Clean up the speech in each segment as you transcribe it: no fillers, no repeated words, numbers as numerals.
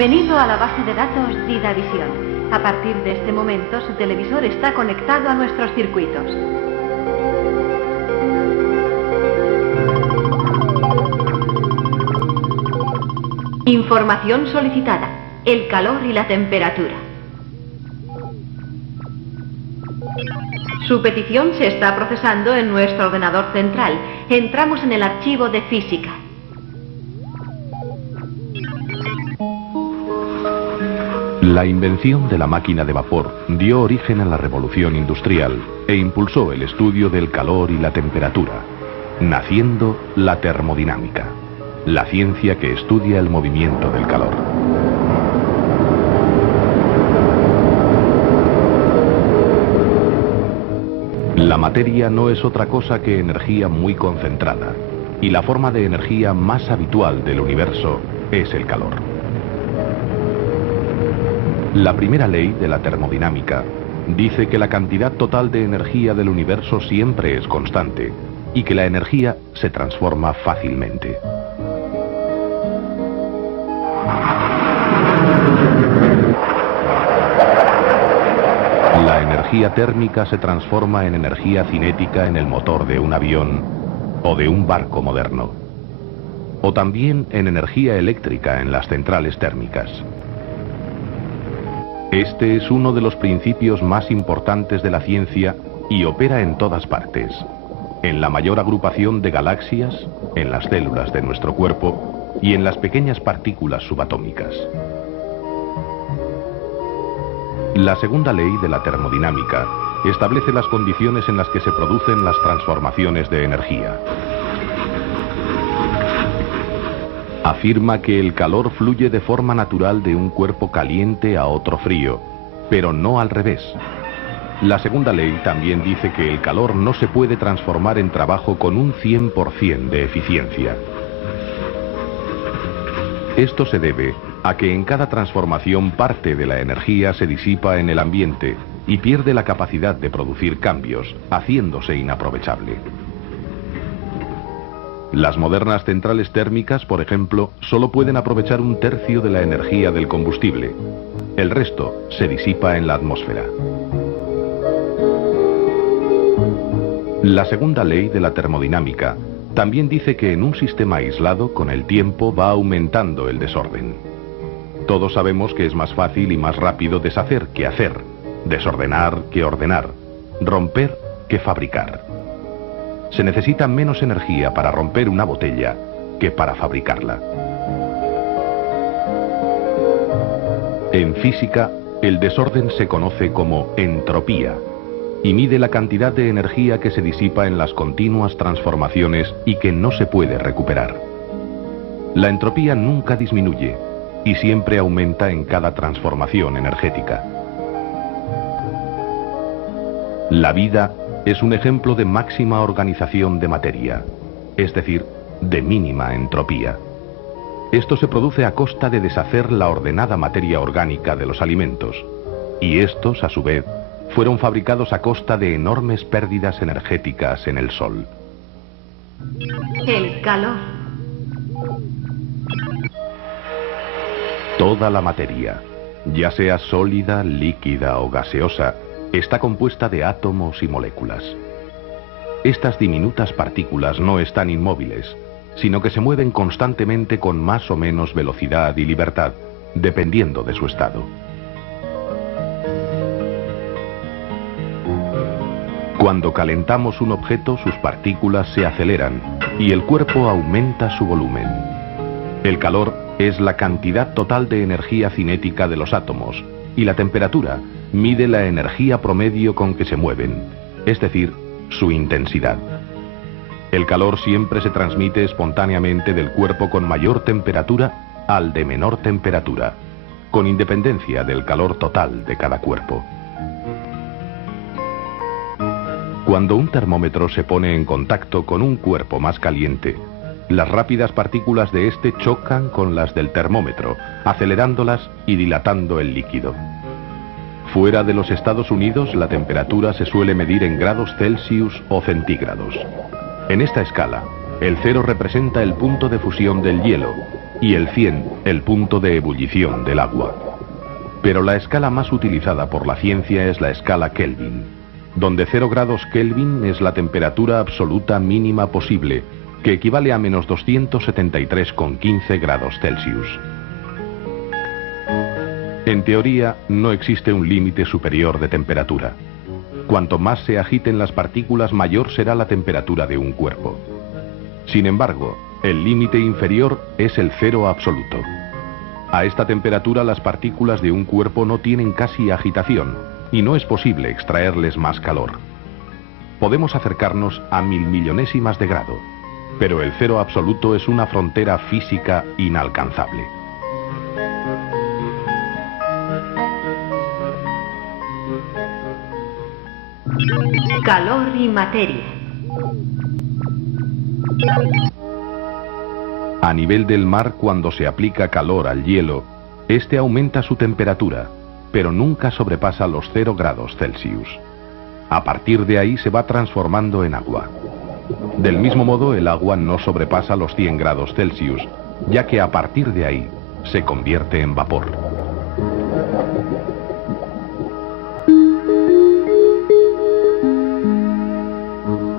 Bienvenido a la base de datos DidaVision. A partir de este momento, su televisor está conectado a nuestros circuitos. Información solicitada: el calor y la temperatura. Su petición se está procesando en nuestro ordenador central. Entramos en el archivo de física. La invención de la máquina de vapor dio origen a la revolución industrial e impulsó el estudio del calor y la temperatura, naciendo la termodinámica, la ciencia que estudia el movimiento del calor. La materia no es otra cosa que energía muy concentrada, y la forma de energía más habitual del universo es el calor. La primera ley de la termodinámica dice que la cantidad total de energía del universo siempre es constante y que la energía se transforma fácilmente. La energía térmica se transforma en energía cinética en el motor de un avión o de un barco moderno, o también en energía eléctrica en las centrales térmicas. Este es uno de los principios más importantes de la ciencia y opera en todas partes, en la mayor agrupación de galaxias, en las células de nuestro cuerpo y en las pequeñas partículas subatómicas. La segunda ley de la termodinámica establece las condiciones en las que se producen las transformaciones de energía. Afirma que el calor fluye de forma natural de un cuerpo caliente a otro frío, pero no al revés. La segunda ley también dice que el calor no se puede transformar en trabajo con un 100% de eficiencia. Esto se debe a que en cada transformación parte de la energía se disipa en el ambiente y pierde la capacidad de producir cambios, haciéndose inaprovechable. Las modernas centrales térmicas, por ejemplo, solo pueden aprovechar un tercio de la energía del combustible. El resto se disipa en la atmósfera. La segunda ley de la termodinámica también dice que en un sistema aislado, con el tiempo, va aumentando el desorden. Todos sabemos que es más fácil y más rápido deshacer que hacer, desordenar que ordenar, romper que fabricar. Se necesita menos energía para romper una botella que para fabricarla. En física, el desorden se conoce como entropía y mide la cantidad de energía que se disipa en las continuas transformaciones y que no se puede recuperar. La entropía nunca disminuye y siempre aumenta en cada transformación energética. La vida es un ejemplo de máxima organización de materia, es decir, de mínima entropía. Esto se produce a costa de deshacer la ordenada materia orgánica de los alimentos, y estos, a su vez, fueron fabricados a costa de enormes pérdidas energéticas en el Sol. El calor. Toda la materia, ya sea sólida, líquida o gaseosa, está compuesta de átomos y moléculas. Estas diminutas partículas no están inmóviles, sino que se mueven constantemente con más o menos velocidad y libertad, dependiendo de su estado. Cuando calentamos un objeto, sus partículas se aceleran y el cuerpo aumenta su volumen. El calor es la cantidad total de energía cinética de los átomos y la temperatura mide la energía promedio con que se mueven, es decir, su intensidad. El calor siempre se transmite espontáneamente del cuerpo con mayor temperatura al de menor temperatura, con independencia del calor total de cada cuerpo. Cuando un termómetro se pone en contacto con un cuerpo más caliente, las rápidas partículas de este chocan con las del termómetro, acelerándolas y dilatando el líquido. Fuera de los Estados Unidos, la temperatura se suele medir en grados Celsius o centígrados. En esta escala, el 0 representa el punto de fusión del hielo y el 100 el punto de ebullición del agua. Pero la escala más utilizada por la ciencia es la escala Kelvin, donde 0 grados Kelvin es la temperatura absoluta mínima posible, que equivale a menos 273,15 grados Celsius. En teoría, no existe un límite superior de temperatura. Cuanto más se agiten las partículas, mayor será la temperatura de un cuerpo. Sin embargo, el límite inferior es el 0 absoluto. A esta temperatura las partículas de un cuerpo no tienen casi agitación y no es posible extraerles más calor. Podemos acercarnos a 1000 millonésimas de grado, pero el 0 absoluto es una frontera física inalcanzable. Calor y materia. A nivel del mar, cuando se aplica calor al hielo, este aumenta su temperatura, pero nunca sobrepasa los 0 grados Celsius. A partir de ahí se va transformando en agua. Del mismo modo, el agua no sobrepasa los 100 grados Celsius, ya que a partir de ahí se convierte en vapor.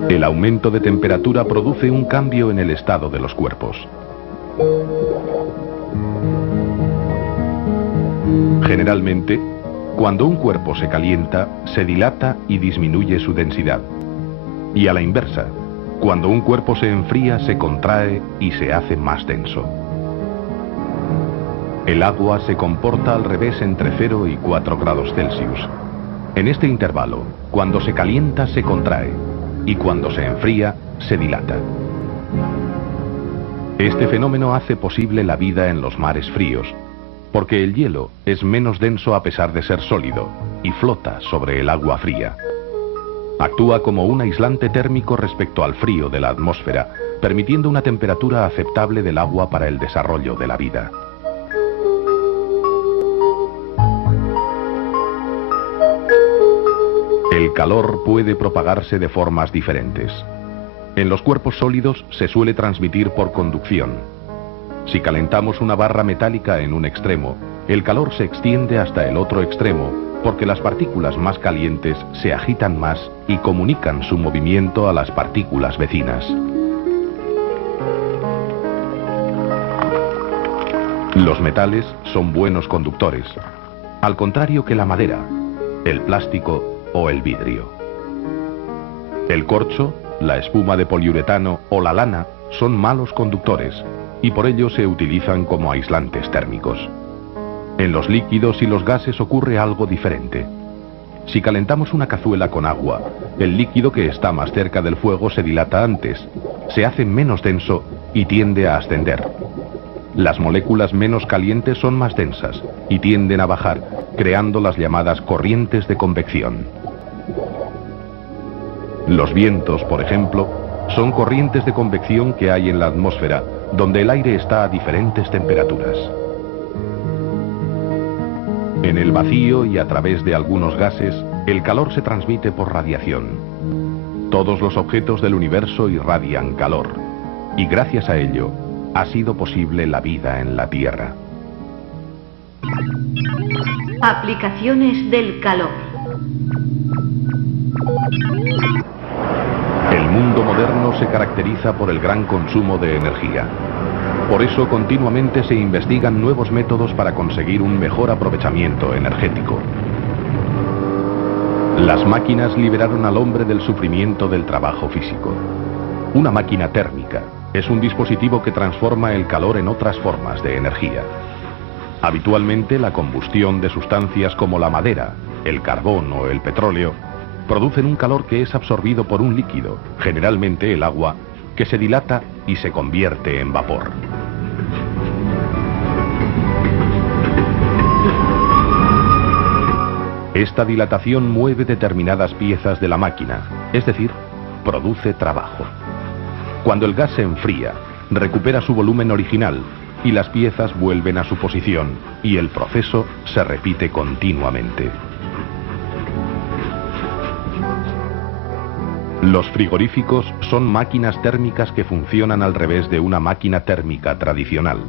El aumento de temperatura produce un cambio en el estado de los cuerpos. Generalmente, cuando un cuerpo se calienta, se dilata y disminuye su densidad. Y a la inversa, cuando un cuerpo se enfría, se contrae y se hace más denso. El agua se comporta al revés entre 0 y 4 grados Celsius. En este intervalo, cuando se calienta, se contrae, y cuando se enfría, se dilata. Este fenómeno hace posible la vida en los mares fríos, porque el hielo es menos denso a pesar de ser sólido, y flota sobre el agua fría. Actúa como un aislante térmico respecto al frío de la atmósfera, permitiendo una temperatura aceptable del agua para el desarrollo de la vida. El calor puede propagarse de formas diferentes. En los cuerpos sólidos se suele transmitir por conducción. Si calentamos una barra metálica en un extremo, el calor se extiende hasta el otro extremo, porque las partículas más calientes se agitan más y comunican su movimiento a las partículas vecinas. Los metales son buenos conductores, al contrario que la madera, el plástico o el vidrio. El corcho, la espuma de poliuretano o la lana son malos conductores y por ello se utilizan como aislantes térmicos. En los líquidos y los gases ocurre algo diferente. Si calentamos una cazuela con agua, el líquido que está más cerca del fuego se dilata antes, se hace menos denso y tiende a ascender. Las moléculas menos calientes son más densas y tienden a bajar, creando las llamadas corrientes de convección. Los vientos, por ejemplo, son corrientes de convección que hay en la atmósfera, donde el aire está a diferentes temperaturas. En el vacío y a través de algunos gases, el calor se transmite por radiación. Todos los objetos del universo irradian calor, y gracias a ello, ha sido posible la vida en la Tierra. Aplicaciones del calor. El mundo moderno se caracteriza por el gran consumo de energía. Por eso continuamente se investigan nuevos métodos para conseguir un mejor aprovechamiento energético. Las máquinas liberaron al hombre del sufrimiento del trabajo físico. Una máquina térmica es un dispositivo que transforma el calor en otras formas de energía. Habitualmente la combustión de sustancias como la madera, el carbón o el petróleo producen un calor que es absorbido por un líquido, generalmente el agua, que se dilata y se convierte en vapor. Esta dilatación mueve determinadas piezas de la máquina, es decir, produce trabajo. Cuando el gas se enfría, recupera su volumen original y las piezas vuelven a su posición y el proceso se repite continuamente. Los frigoríficos son máquinas térmicas que funcionan al revés de una máquina térmica tradicional.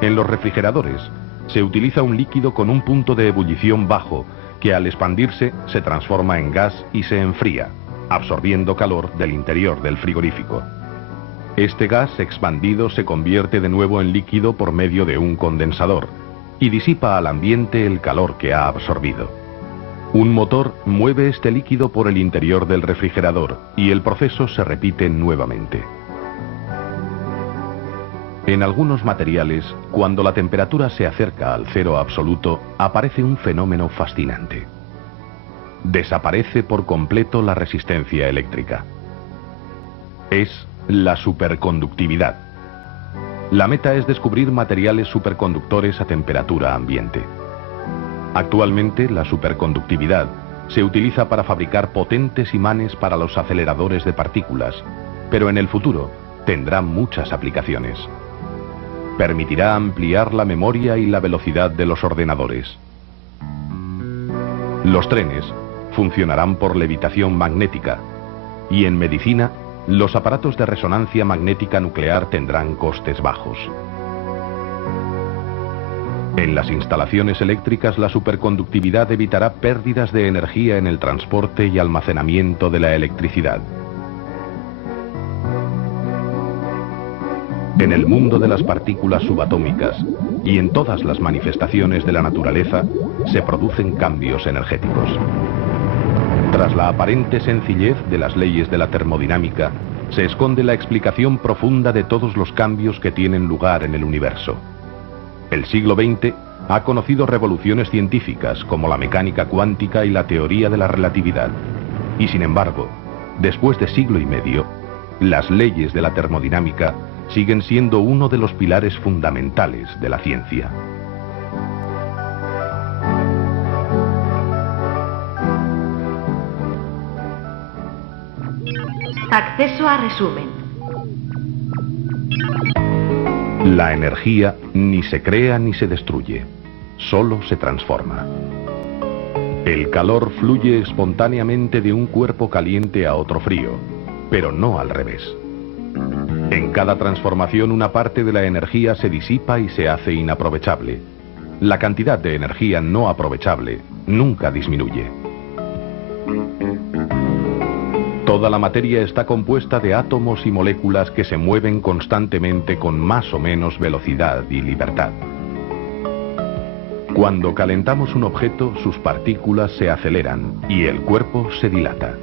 En los refrigeradores se utiliza un líquido con un punto de ebullición bajo que al expandirse se transforma en gas y se enfría, absorbiendo calor del interior del frigorífico. Este gas expandido se convierte de nuevo en líquido por medio de un condensador y disipa al ambiente el calor que ha absorbido. Un motor mueve este líquido por el interior del refrigerador y el proceso se repite nuevamente. En algunos materiales, cuando la temperatura se acerca al cero absoluto, aparece un fenómeno fascinante. Desaparece por completo la resistencia eléctrica. Es la superconductividad. La meta es descubrir materiales superconductores a temperatura ambiente. Actualmente, la superconductividad se utiliza para fabricar potentes imanes para los aceleradores de partículas, pero en el futuro tendrá muchas aplicaciones. Permitirá ampliar la memoria y la velocidad de los ordenadores. Los trenes funcionarán por levitación magnética y en medicina los aparatos de resonancia magnética nuclear tendrán costes bajos. En las instalaciones eléctricas la superconductividad evitará pérdidas de energía en el transporte y almacenamiento de la electricidad. En el mundo de las partículas subatómicas y en todas las manifestaciones de la naturaleza se producen cambios energéticos. Tras la aparente sencillez de las leyes de la termodinámica, se esconde la explicación profunda de todos los cambios que tienen lugar en el universo. El siglo XX ha conocido revoluciones científicas como la mecánica cuántica y la teoría de la relatividad. Y sin embargo, después de siglo y medio, las leyes de la termodinámica siguen siendo uno de los pilares fundamentales de la ciencia. Acceso a resumen. La energía ni se crea ni se destruye, solo se transforma. El calor fluye espontáneamente de un cuerpo caliente a otro frío, pero no al revés. En cada transformación una parte de la energía se disipa y se hace inaprovechable. La cantidad de energía no aprovechable nunca disminuye. Toda la materia está compuesta de átomos y moléculas que se mueven constantemente con más o menos velocidad y libertad. Cuando calentamos un objeto, sus partículas se aceleran y el cuerpo se dilata.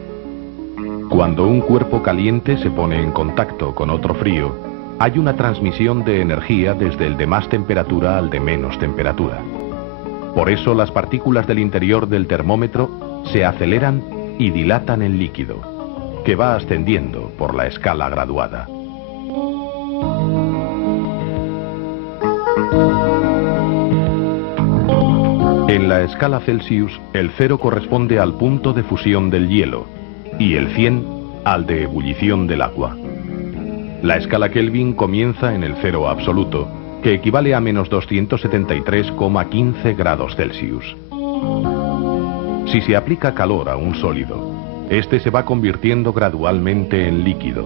Cuando un cuerpo caliente se pone en contacto con otro frío, hay una transmisión de energía desde el de más temperatura al de menos temperatura. Por eso las partículas del interior del termómetro se aceleran y dilatan el líquido, que va ascendiendo por la escala graduada. En la escala Celsius, el 0 corresponde al punto de fusión del hielo y el 100 al de ebullición del agua. La escala Kelvin comienza en el 0 absoluto, que equivale a menos 273,15 grados Celsius. Si se aplica calor a un sólido, este se va convirtiendo gradualmente en líquido,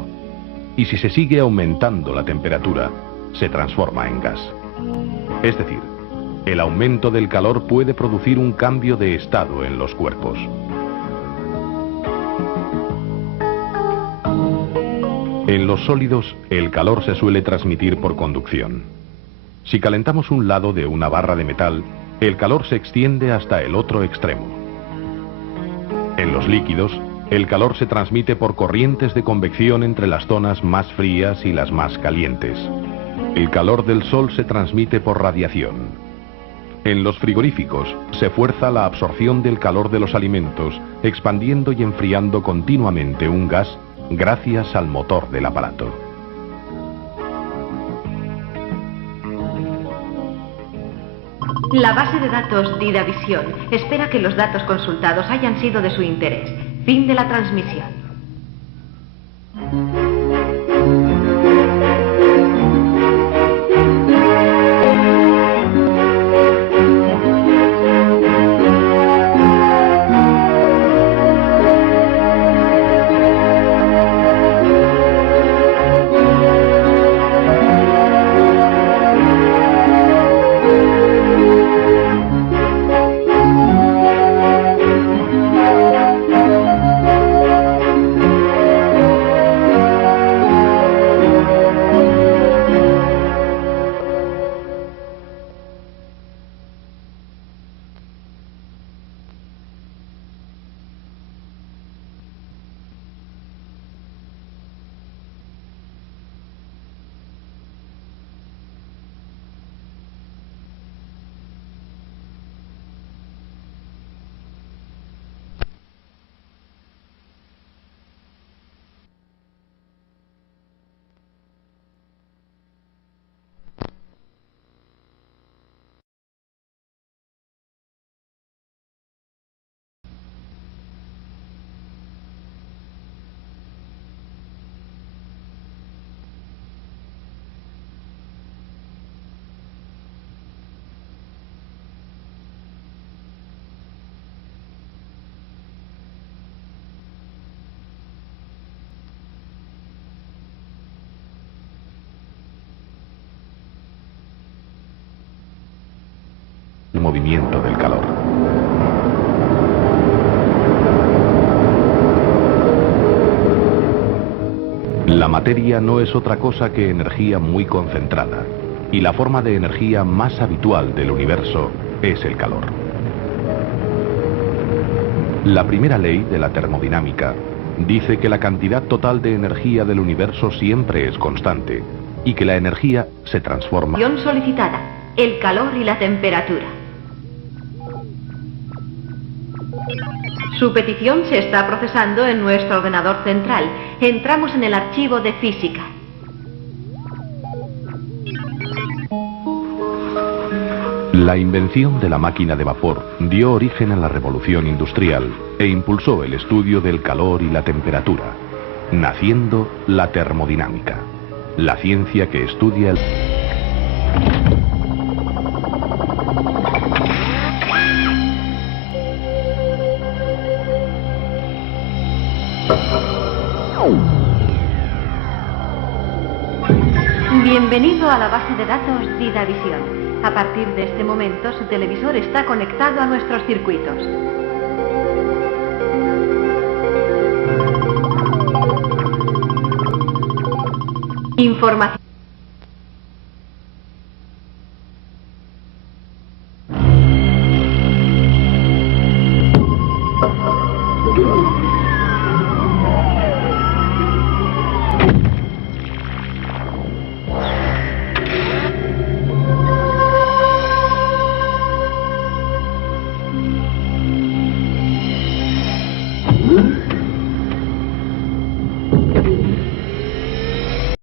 y si se sigue aumentando la temperatura, se transforma en gas. Es decir, el aumento del calor puede producir un cambio de estado en los cuerpos. En los sólidos, el calor se suele transmitir por conducción. Si calentamos un lado de una barra de metal, el calor se extiende hasta el otro extremo. En los líquidos, el calor se transmite por corrientes de convección entre las zonas más frías y las más calientes. El calor del sol se transmite por radiación. En los frigoríficos se fuerza la absorción del calor de los alimentos, expandiendo y enfriando continuamente un gas gracias al motor del aparato. La base de datos DIDAVISION espera que los datos consultados hayan sido de su interés. Fin de la transmisión. movimiento del calor. La materia no es otra cosa que energía muy concentrada, y la forma de energía más habitual del universo es el calor. La primera ley de la termodinámica dice que la cantidad total de energía del universo siempre es constante y que la energía se transforma. Solicitada, el calor y la temperatura. Su petición se está procesando en nuestro ordenador central. Entramos en el archivo de física. La invención de la máquina de vapor dio origen a la revolución industrial e impulsó el estudio del calor y la temperatura, naciendo la termodinámica, la ciencia que estudia el... Bienvenido a la base de datos DidaVision. A partir de este momento, su televisor está conectado a nuestros circuitos. Información.